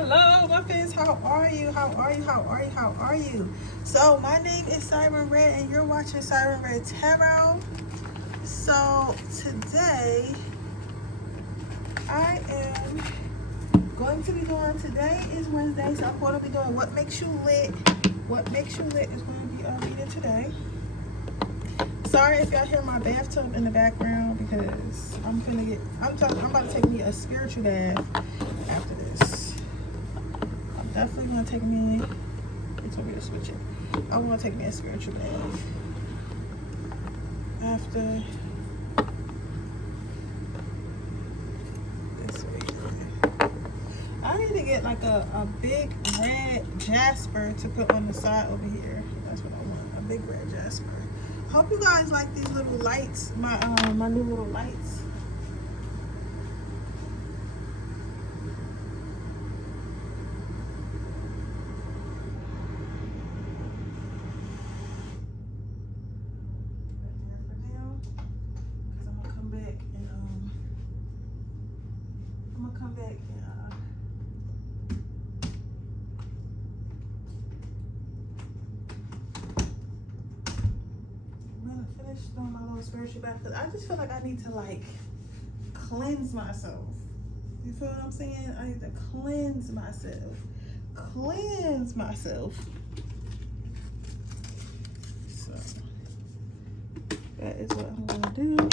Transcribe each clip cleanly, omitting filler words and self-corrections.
Hello, muffins. How are you? How are you? How are you? How are you? So my name is Siren Red, and you're watching Siren Red Tarot. So today I am going to be doing. Today is Wednesday, so I'm going to be doing what makes you lit. What makes you lit is going to be our reading today. Sorry if y'all hear my bathtub in the background because I'm about to take me a spiritual bath after this. I'm definitely gonna take me. They told me to switch it. I'm gonna take me a spiritual bath after this reading. I need to get like a big red jasper to put on the side over here. That's what I want. A big red jasper. Hope you guys like these little lights, my new little lights. For now, because I'm gonna come back and finish doing my little spiritual bath because I just feel like I need to like cleanse myself. You feel what I'm saying? I need to cleanse myself. Cleanse myself. So that is what I'm gonna do.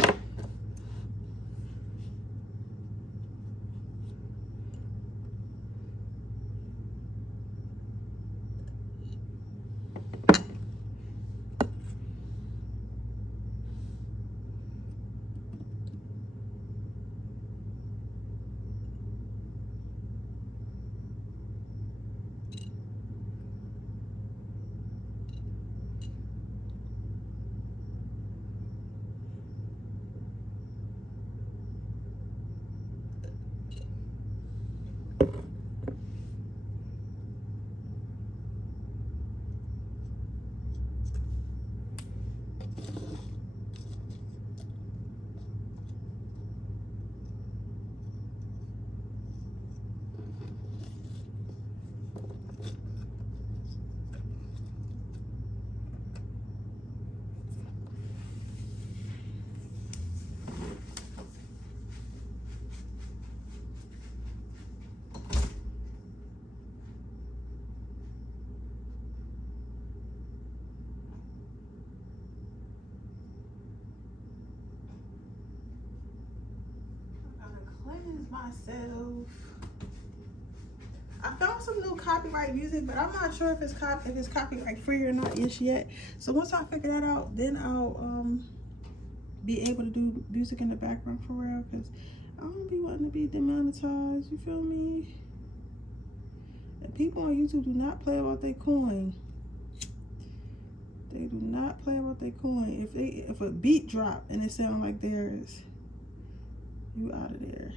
Cleanse myself. I found some new copyright music, but I'm not sure if it's copyright free or not yet. So once I figure that out, then I'll be able to do music in the background for real. Cause I don't be wanting to be demonetized. You feel me? And people on YouTube do not play about their coin. They do not play about their coin. If a beat drop and it sounds like theirs, you out of there.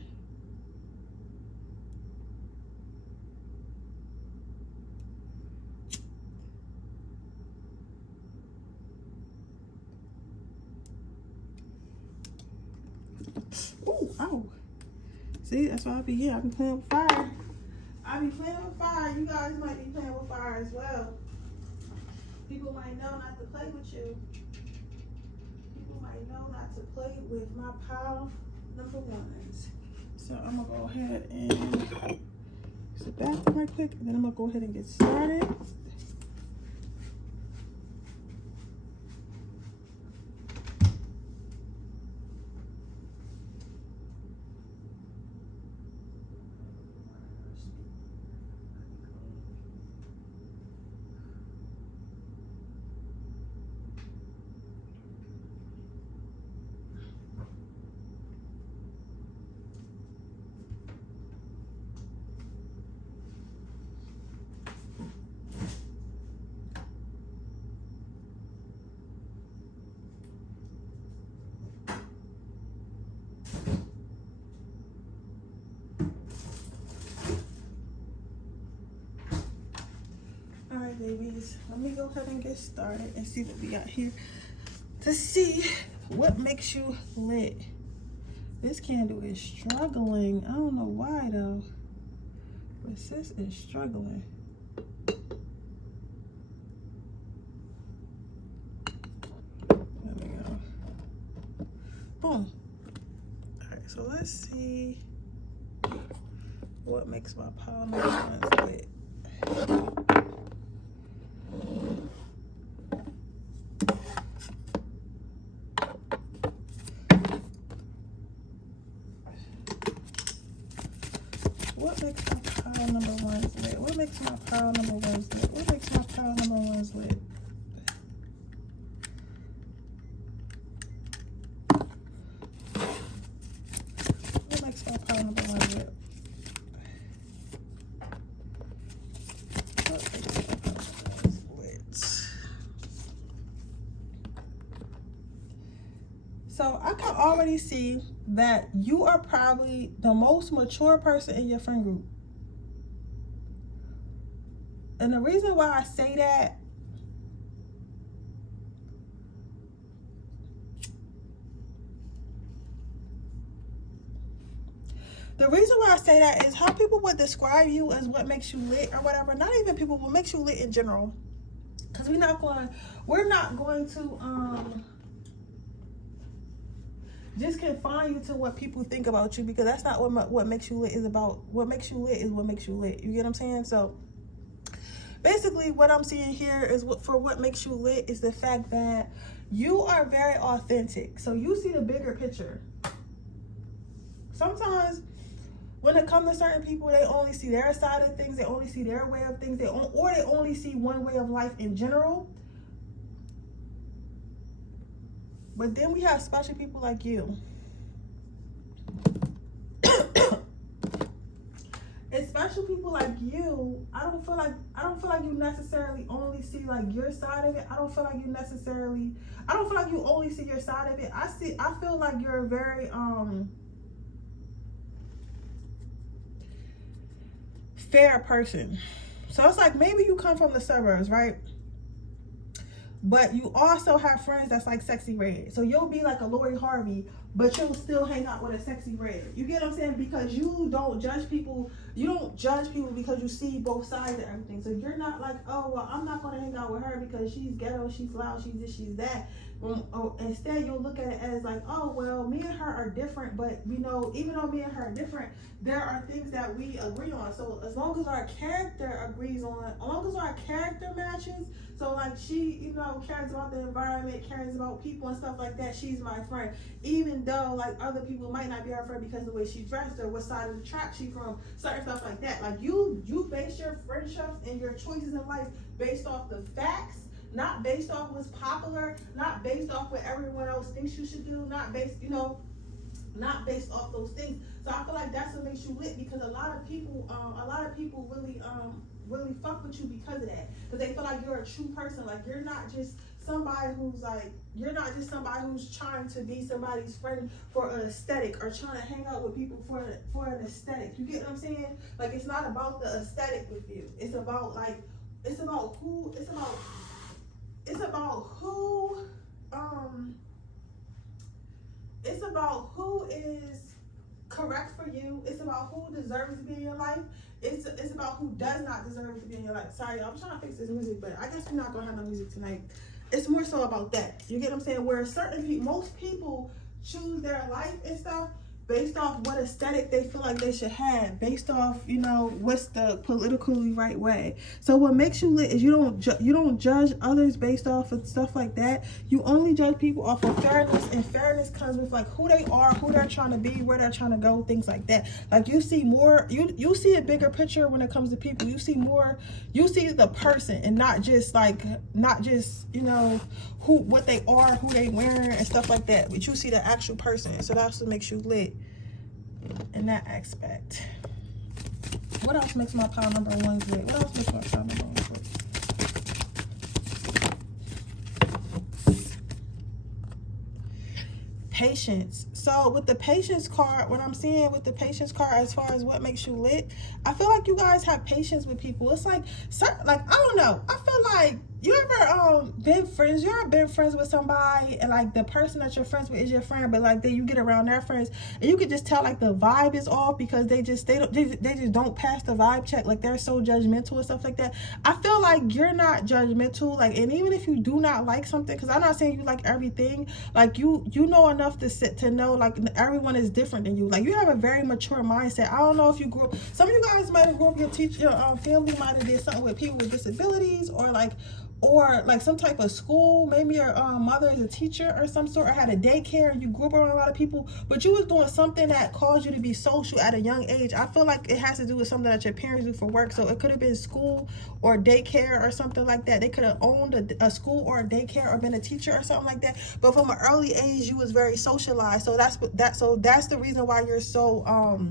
Ooh, ow. See, that's why I be here. I be playing with fire. I be playing with fire. You guys might be playing with fire as well. People might know not to play with you. People might know not to play with my pile number ones. So I'm gonna go ahead and use the bathroom right quick, and then I'm gonna go ahead and get started. Alright babies, let me go ahead and get started and see what we got here to see what makes you lit. This candle is struggling. I don't know why though, But sis is struggling. There we go. Boom. Alright, so let's see what makes my pile number ones lit. What makes my pile number ones lit? What makes my pile number ones lit? What makes my pile number ones lit? What makes my pile number ones lit? What makes my pile number ones lit? So I can already see that you are probably the most mature person in your friend group. And the reason why I say that, is how people would describe you as what makes you lit or whatever. Not even people, what makes you lit in general. Because we're not going to just confine you to what people think about you, because that's not what makes you lit is about. What makes you lit is what makes you lit. You get what I'm saying? So basically what I'm seeing here is what makes you lit is the fact that you are very authentic. So you see the bigger picture. Sometimes when it comes to certain people, they only see their side of things, they only see their way of things, or they only see one way of life in general. But then we have special people like you. And special people like you, I don't feel like you necessarily only see like your side of it. I don't feel like you only see your side of it. I feel like you're a very fair person. So it's like maybe you come from the suburbs, right? But you also have friends that's like sexy red. So you'll be like a Lori Harvey, but you'll still hang out with a sexy red. You get what I'm saying? Because you don't judge people. You don't judge people because you see both sides of everything. So you're not like, oh, well, I'm not going to hang out with her because she's ghetto, she's loud, she's this, she's that. Instead, you'll look at it as like, oh, well, me and her are different. But, you know, even though me and her are different, there are things that we agree on. So as long as our character agrees on, as long as our character matches, so like she, you know, cares about the environment, cares about people and stuff like that, she's my friend. Even though like other people might not be our friend because of the way she dressed or what side of the track she from, certain stuff like that. Like you base your friendships and your choices in life based off the facts, not based off what's popular, not based off what everyone else thinks you should do, not based off those things. So I feel like that's what makes you lit, because a lot of people really fuck with you because of that, because they feel like you're a true person. Like you're not just somebody who's trying to be somebody's friend for an aesthetic or trying to hang out with people for an aesthetic. You get what I'm saying? Like it's not about the aesthetic with you. It's about who is correct for you. It's about who deserves to be in your life. It's about who does not deserve to be in your life. Sorry, I'm trying to fix this music, but I guess we're not gonna have no music tonight. It's more so about that. You get what I'm saying? Where most people choose their life and stuff based off what aesthetic they feel like they should have, based off, you know, what's the politically right way. So what makes you lit is you don't judge others based off of stuff like that. You only judge people off of fairness, and fairness comes with like who they are, who they're trying to be, where they're trying to go, things like that. Like you see more, you see a bigger picture when it comes to people. You see the person, and not just you know what they are, who they wearing and stuff like that, but you see the actual person. So that's what makes you lit in that aspect. What else makes my pile number ones lit? What else makes my pile number ones lit? Patience. So with the patience card, what I'm seeing with the patience card as far as what makes you lit, I feel like you guys have patience with people. It's like I don't know. I feel like you ever been friends with somebody, and like the person that you're friends with is your friend, but like then you get around their friends and you could just tell like the vibe is off because they just don't pass the vibe check. Like they're so judgmental and stuff like that. I feel like you're not judgmental, like, and even if you do not like something, because I'm not saying you like everything, like you know enough to know like everyone is different than you. Like you have a very mature mindset. I don't know if you grew up, some of you guys might have grew up, your family might have did something with people with disabilities, or like some type of school. Maybe your mother is a teacher or some sort, or had a daycare, and you grew up around a lot of people, but you was doing something that caused you to be social at a young age. I feel like it has to do with something that your parents do for work. So it could have been school or daycare or something like that. They could have owned a school or a daycare or been a teacher or something like that. But from an early age, you was very socialized. So that's the reason why you're so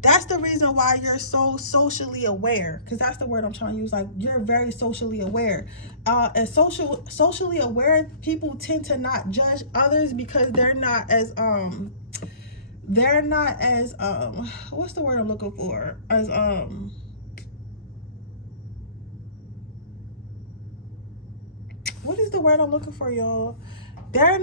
that's the reason why you're so socially aware, because that's the word I'm trying to use. Like you're very socially aware, and socially aware people tend to not judge others because they're not as what's the word I'm looking for, as what is the word I'm looking for, y'all? They're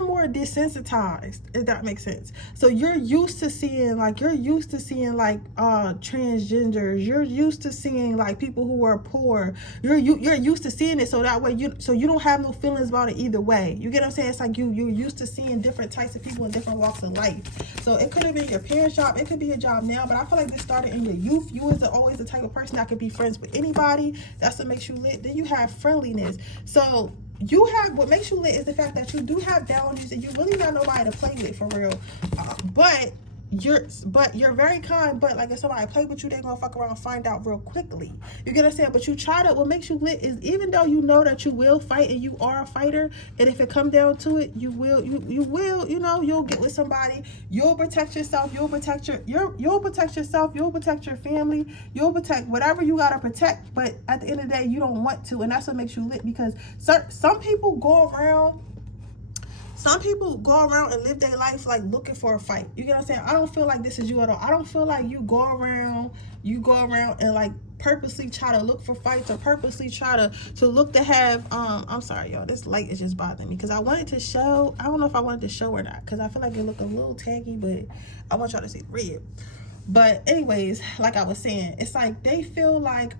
more desensitized, if that makes sense. So you're used to seeing transgenders. You're used to seeing like people who are poor. You're used to seeing it, so that way you don't have no feelings about it either way. You get what I'm saying? It's like you're used to seeing different types of people in different walks of life. So it could have been your parents' job, it could be your job now, but I feel like this started in your youth. You was always the type of person that could be friends with anybody. That's what makes you lit. Then you have friendliness. So you have, what makes you lit is the fact that you do have boundaries and you really got nobody to play with for real. But you're very kind, but like if somebody play with you, they're gonna fuck around and find out real quickly. You get what I'm saying? But you try to, what makes you lit is even though you know that you will fight and you are a fighter, and if it come down to it, you'll get with somebody, you'll protect yourself, you'll protect yourself, you'll protect your family, you'll protect whatever you gotta protect, but at the end of the day, you don't want to, and that's what makes you lit. Because some people go around and live their life like looking for a fight. You get what I'm saying? I don't feel like this is you at all. I don't feel like you go around and like purposely try to look for fights, or purposely try to look to have I'm sorry y'all, this light is just bothering me because I wanted to show, I don't know if I wanted to show or not, because I feel like it look a little taggy, but I want y'all to see red. But anyways, like I was saying, it's like they feel like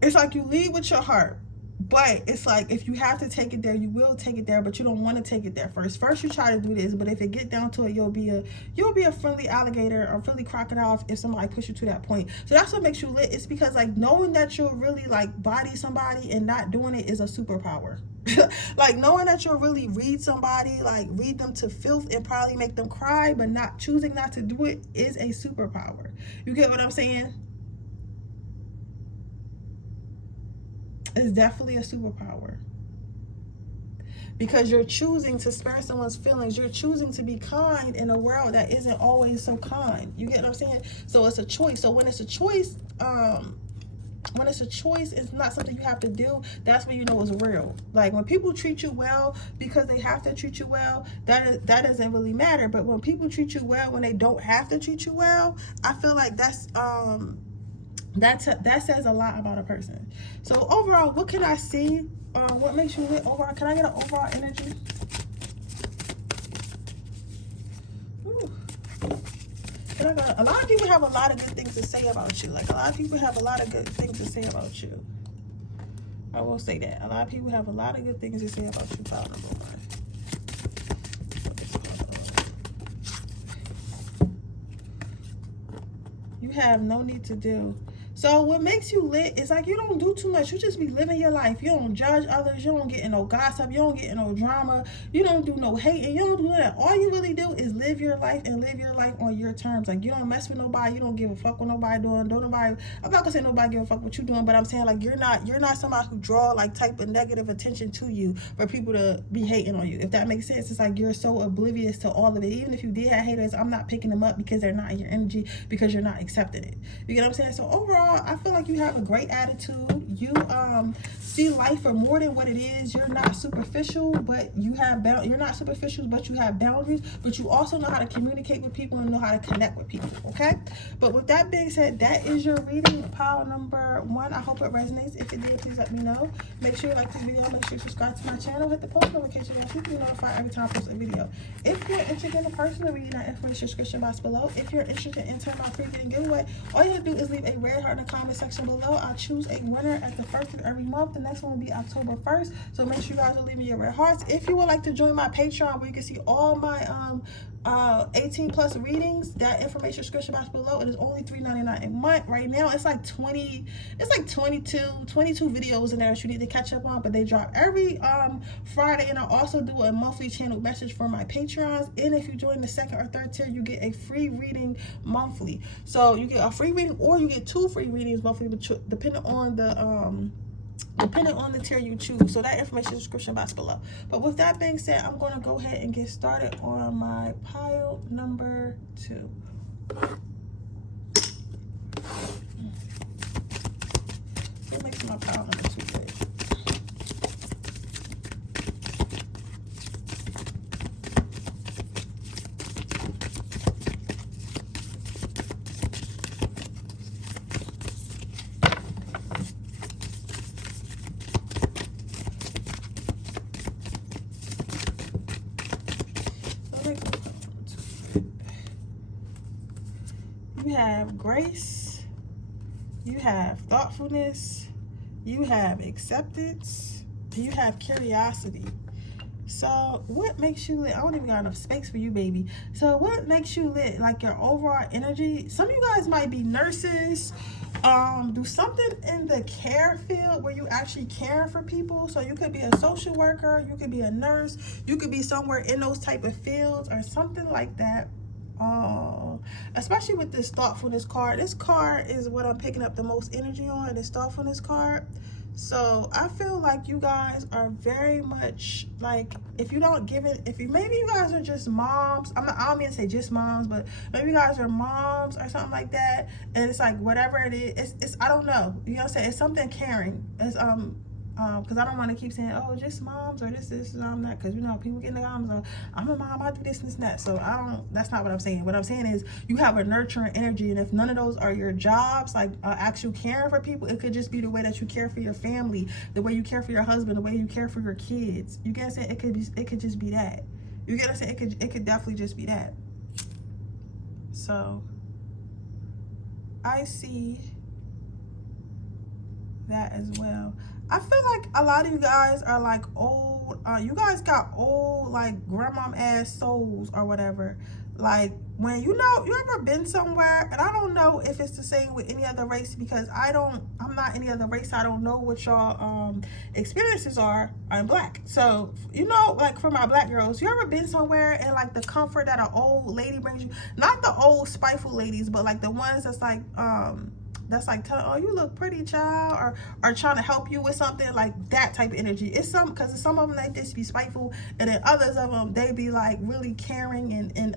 it's like you lead with your heart, but it's like if you have to take it there, you will take it there, but you don't want to take it there first. First you try to do this, but if it get down to it, you'll be a friendly alligator or friendly crocodile if somebody push you to that point. So that's what makes you lit. It's because like knowing that you'll really like body somebody and not doing it is a superpower. Like knowing that you'll really read somebody, like read them to filth and probably make them cry, but not choosing not to do it is a superpower. You get what I'm saying? Is definitely a superpower, because you're choosing to spare someone's feelings. You're choosing to be kind in a world that isn't always so kind. You get what I'm saying? So it's a choice. So when it's a choice, it's not something you have to do. That's when you know it's real. Like when people treat you well because they have to treat you well, that doesn't really matter. But when people treat you well when they don't have to treat you well, I feel like that says a lot about a person. So overall, what can I see? What makes you lit overall? Can I get an overall energy? Ooh. A lot of people have a lot of good things to say about you. Like a lot of people have a lot of good things to say about you. I will say that. A lot of people have a lot of good things to say about you. Pile number one. You have no need to do. So what makes you lit is like you don't do too much. You just be living your life. You don't judge others. You don't get in no gossip. You don't get in no drama. You don't do no hating. You don't do that. All you really do is live your life and live your life on your terms. Like you don't mess with nobody. You don't give a fuck what nobody doing. Don't nobody. I'm not gonna say nobody give a fuck what you doing, but I'm saying like you're not somebody who draw like type of negative attention to you for people to be hating on you. If that makes sense, it's like you're so oblivious to all of it. Even if you did have haters, I'm not picking them up because they're not in your energy, because you're not accepting it. You get what I'm saying? So overall, I feel like you have a great attitude. You see life for more than what it is. You're not superficial, but you're not superficial, but you have boundaries. But you also know how to communicate with people and know how to connect with people. Okay. But with that being said, that is your reading, pile number 1. I hope it resonates. If it did, please let me know. Make sure you like this video. Make sure you subscribe to my channel. Hit the post notification bell so you can be notified every time I post a video. If you're interested in a personal reading, that information description box below. If you're interested in entering my free reading giveaway, all you have to do is leave a red heart in the comment section below. I'll choose a winner at the first of every month. The next one will be October 1st. So make sure you guys are leaving your red hearts. If you would like to join my Patreon, where you can see all my 18 plus readings, that information description box below. It is only $3.99 a month. Right now it's like 22 videos in there that you need to catch up on, but they drop every Friday. And I also do a monthly channel message for my Patreons. And if you join the 2nd or 3rd tier, you get a free reading monthly. So you get a free reading or you get 2 free readings monthly, depending on the tier you choose. So that information is description box below. But with that being said, I'm going to go ahead and get started on my pile number 2. What makes my pile number 2 big? You have grace, you have thoughtfulness, you have acceptance, you have curiosity. So what makes you lit? I don't even got enough space for you, baby. So what makes you lit? Like your overall energy. Some of you guys might be nurses. Do something in the care field where you actually care for people. So you could be a social worker, you could be a nurse, you could be somewhere in those type of fields or something like that. Especially with this thoughtfulness card. This card is what I'm picking up the most energy on, this thoughtfulness card. So I feel like you guys are very much like, if you don't give it, maybe you guys are just moms. I don't mean to say just moms, but maybe you guys are moms or something like that. And it's like whatever it is, it's I don't know. You know what I'm saying? It's something caring. It's because I don't want to keep saying, oh, just moms or this and that, because you know people get in the comments, I'm a mom, I do this and that. So that's not what I'm saying. What I'm saying is you have a nurturing energy, and if none of those are your jobs, like actual caring for people, it could just be the way that you care for your family, the way you care for your husband, the way you care for your kids. You get what I'm saying? It could just be that. You get what I'm saying? It could definitely just be that. So I see that as well. I feel like a lot of you guys are like old, you guys got old like grandmom ass souls or whatever. Like when you ever been somewhere, and I don't know if it's the same with any other race, because I'm not any other race. I don't know what y'all experiences are. I'm black. So, like for my black girls, you ever been somewhere and like the comfort that an old lady brings you, not the old spiteful ladies, but like the ones that's like telling, oh, you look pretty, child, or trying to help you with something, like that type of energy. It's because some of them like this be spiteful, and then others of them they be like really caring and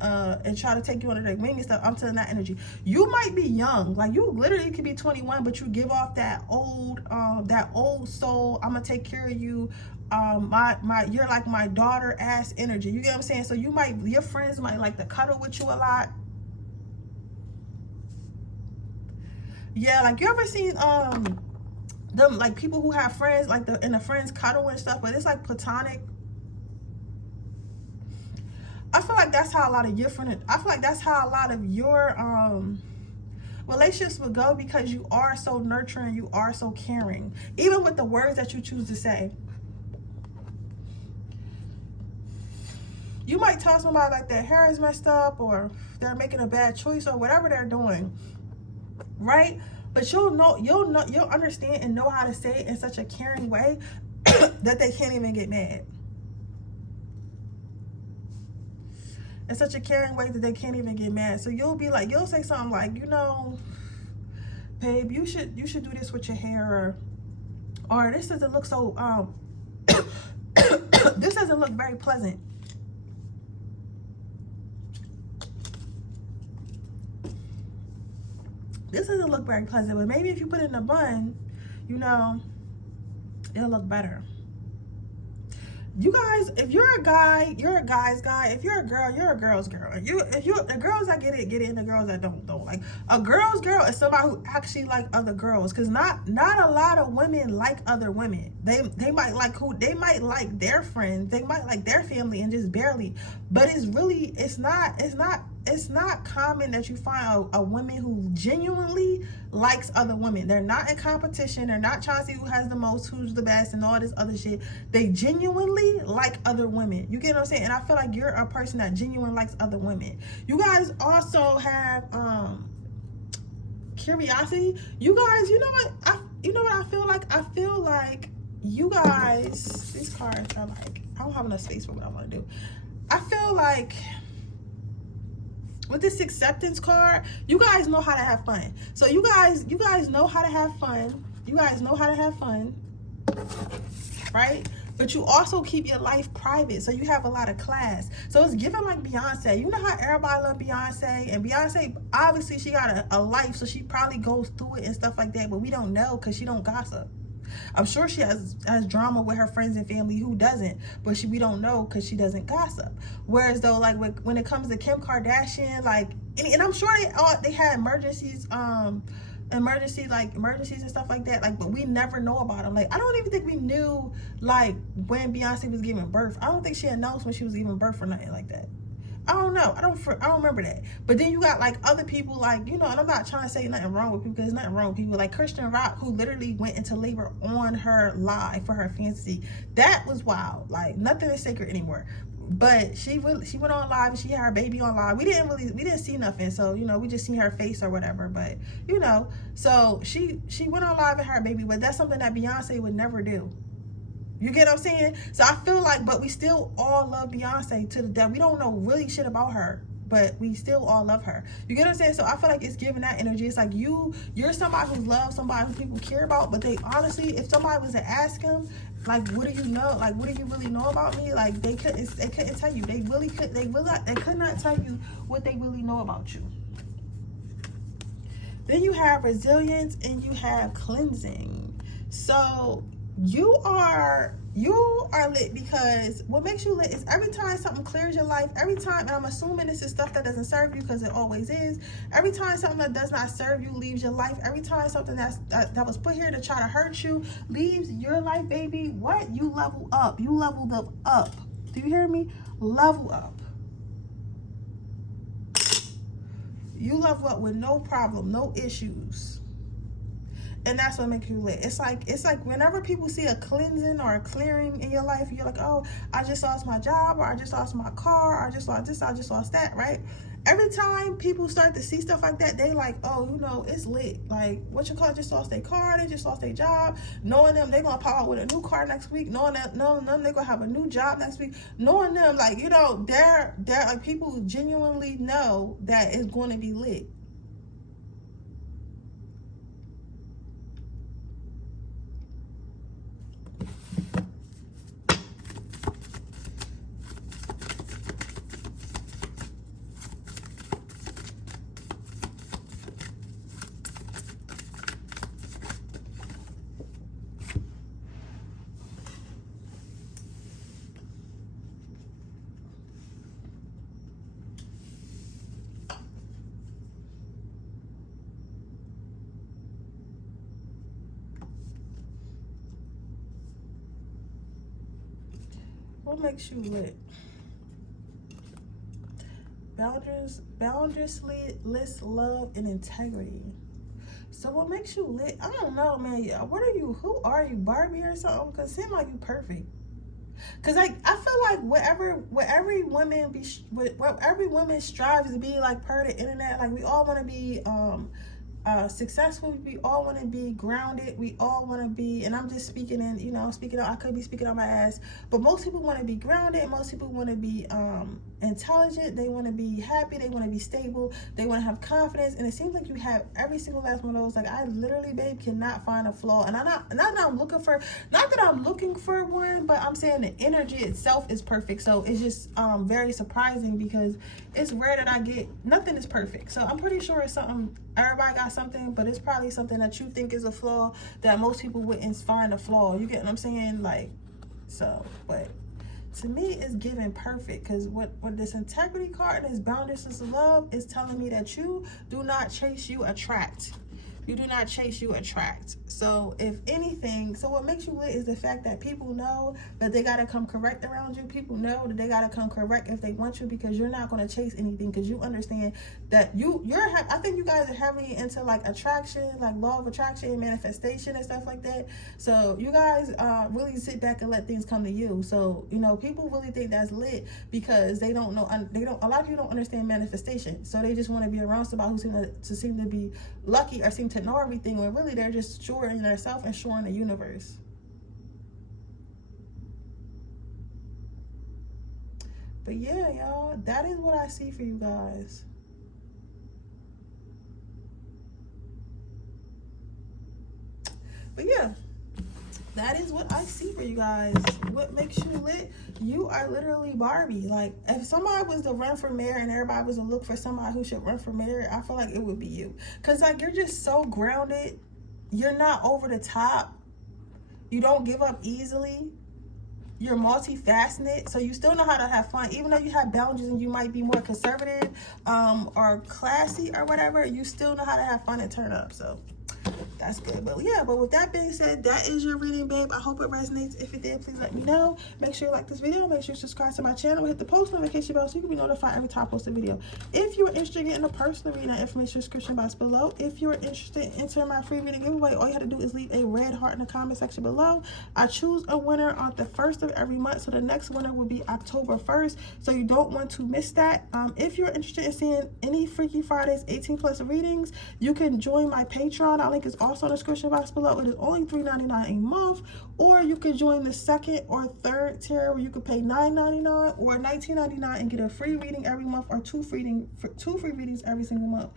try to take you under their wing and stuff. I'm telling that energy. You might be young, like you literally could be 21, but you give off that old soul. I'm gonna take care of you. You're like my daughter ass energy. You get what I'm saying? So your friends might like to cuddle with you a lot. Yeah, like you ever seen them like people who have friends like the friends cuddle and stuff, but it's like platonic. I feel like that's how a lot of your relationships would go, because you are so nurturing, you are so caring, even with the words that you choose to say. You might tell somebody like their hair is messed up, or they're making a bad choice, or whatever they're doing, right? but you'll understand and know how to say it in such a caring way that they can't even get mad. In such a caring way that they can't even get mad. So you'll say something like, you know, babe, you should do this with your hair, or this doesn't look so this doesn't look very pleasant. This doesn't look very pleasant, but maybe if you put it in a bun, you know, it'll look better. You guys, if you're a guy, you're a guy's guy. If you're a girl, you're a girl's girl. The girls that get it, and the girls that don't. Like, a girl's girl is somebody who actually like other girls, because not a lot of women like other women. They might like their friends, they might like their family, and just barely. But it's not common that you find a woman who genuinely likes other women. They're not in competition. They're not trying to see who has the most, who's the best, and all this other shit. They genuinely like other women. You get what I'm saying? And I feel like you're a person that genuinely likes other women. You guys also have curiosity. You guys, you know what I feel like? I feel like you guys, these cards are like, I don't have enough space for what I want to do. I feel like with this acceptance card, you guys know how to have fun. So you guys know how to have fun. You guys know how to have fun, right? But you also keep your life private, so you have a lot of class. So it's given like Beyonce. You know how everybody love Beyonce, and Beyonce, obviously she got a life, so she probably goes through it and stuff like that, but we don't know because she don't gossip. I'm sure she has drama with her friends and family who doesn't, but we don't know because she doesn't gossip. Whereas though, like when it comes to Kim Kardashian, like, and I'm sure they had emergencies and stuff like that, like, but we never know about them. Like, I don't even think we knew, like, when Beyonce was giving birth. I don't think she announced when she was giving birth or nothing like that. I don't know. I don't remember that. But then you got like other people, like, you know, and I'm not trying to say nothing wrong with people, because there's nothing wrong with people, like Christian Rock, who literally went into labor on her live for her fantasy. That was wild. Like, nothing is sacred anymore. But she went on live and she had her baby on live. We didn't see nothing, so, you know, we just seen her face or whatever. But, you know, so she went on live and had her baby, but that's something that Beyonce would never do. You get what I'm saying? So I feel like, but we still all love Beyonce to the death. We don't know really shit about her, but we still all love her. You get what I'm saying? So I feel like it's giving that energy. It's like you're somebody who loves somebody who people care about, but they honestly, if somebody was to ask them, like, what do you know? Like, what do you really know about me? Like, they couldn't tell you. They could not tell you what they really know about you. Then you have resilience and you have cleansing. So you are lit, because what makes you lit is every time something clears your life, every time, and I'm assuming this is stuff that doesn't serve you, because it always is. Every time something that does not serve you leaves your life, every time something that was put here to try to hurt you leaves your life, baby, what? You level up. You leveled up. Do you hear me? Level up. You level up with no problem, no issues. And that's what makes you lit. It's like whenever people see a cleansing or a clearing in your life, you're like, oh, I just lost my job, or I just lost my car, or I just lost this, I just lost that, right? Every time people start to see stuff like that, they like, oh, you know, it's lit. Like, just lost their car, they just lost their job. Knowing them, they're going to pop out with a new car next week. Knowing them, they're going to have a new job next week. Knowing them, like, you know, they're like, people genuinely know that it's going to be lit. What makes you lit? Boundaryless love and integrity. So what makes you lit? I don't know, man. What are you? Who are you, Barbie or something? Because it seems like you perfect. Because, like, I feel like what every woman strives to be, like, per the internet. Like, we all want to be successful. We all want to be grounded. We all want to be, and I'm just speaking in, you know, I could be speaking on my ass, but most people want to be grounded. Most people want to be intelligent. They want to be happy. They want to be stable. They want to have confidence. And it seems like you have every single last one of those. Like, I literally, babe, cannot find a flaw. And not that I'm looking for one, but I'm saying the energy itself is perfect. So it's just very surprising, because it's rare that I get, nothing is perfect. So I'm pretty sure it's something, everybody got something, but it's probably something that you think is a flaw that most people wouldn't find a flaw. You get what I'm saying? Like, so, but to me, it's giving perfect, because what this integrity card and this boundaries of love is telling me that you do not chase, you attract. You do not chase, you attract. So if anything, so what makes you lit is the fact that people know that they got to come correct around you. People know that they got to come correct if they want you, because you're not going to chase anything, because you understand that I think you guys are heavily into like attraction, like law of attraction, manifestation and stuff like that. So you guys really sit back and let things come to you. So, you know, people really think that's lit because they don't know, a lot of people don't understand manifestation. So they just want to be around somebody who seem to be lucky or seem to know everything, when really they're just sure in themselves and sure in the universe. But yeah, y'all, that is what I see for you guys. But yeah, that is what I see for you guys. What makes you lit? You are literally Barbie. Like, if somebody was to run for mayor and everybody was to look for somebody who should run for mayor, I feel like it would be you. Because, like, you're just so grounded. You're not over the top. You don't give up easily. You're multifaceted, so you still know how to have fun. Even though you have boundaries and you might be more conservative or classy or whatever, you still know how to have fun and turn up. So that's good. But yeah, but with that being said, that is your reading, babe. I hope it resonates. If it did, please let me know. Make sure you like this video. Make sure you subscribe to my channel. Hit the post notification bell so you can be notified every time I post a video. If you're interested in getting a personal reading, information description box below. If you're interested in entering my free reading giveaway, all you have to do is leave a red heart in the comment section below. I choose a winner on the 1st of every month, so the next winner will be October 1st. So you don't want to miss that. If you're interested in seeing any Freaky Fridays 18+ readings, you can join my Patreon. Our link is also in the description box below. It is only $3.99 a month, or you can join the 2nd or 3rd tier, where you could pay $9.99 or $19.99 and get a free reading every month, or two free readings every single month.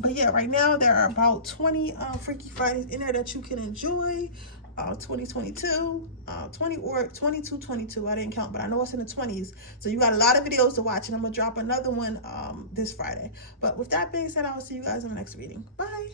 But yeah, right now there are about 20 Freaky Fridays in there that you can enjoy. 2022, 20 or 22, 22. I didn't count, but I know it's in the 20s. So you got a lot of videos to watch, and I'm gonna drop another one this Friday. But with that being said, I will see you guys in the next reading. Bye.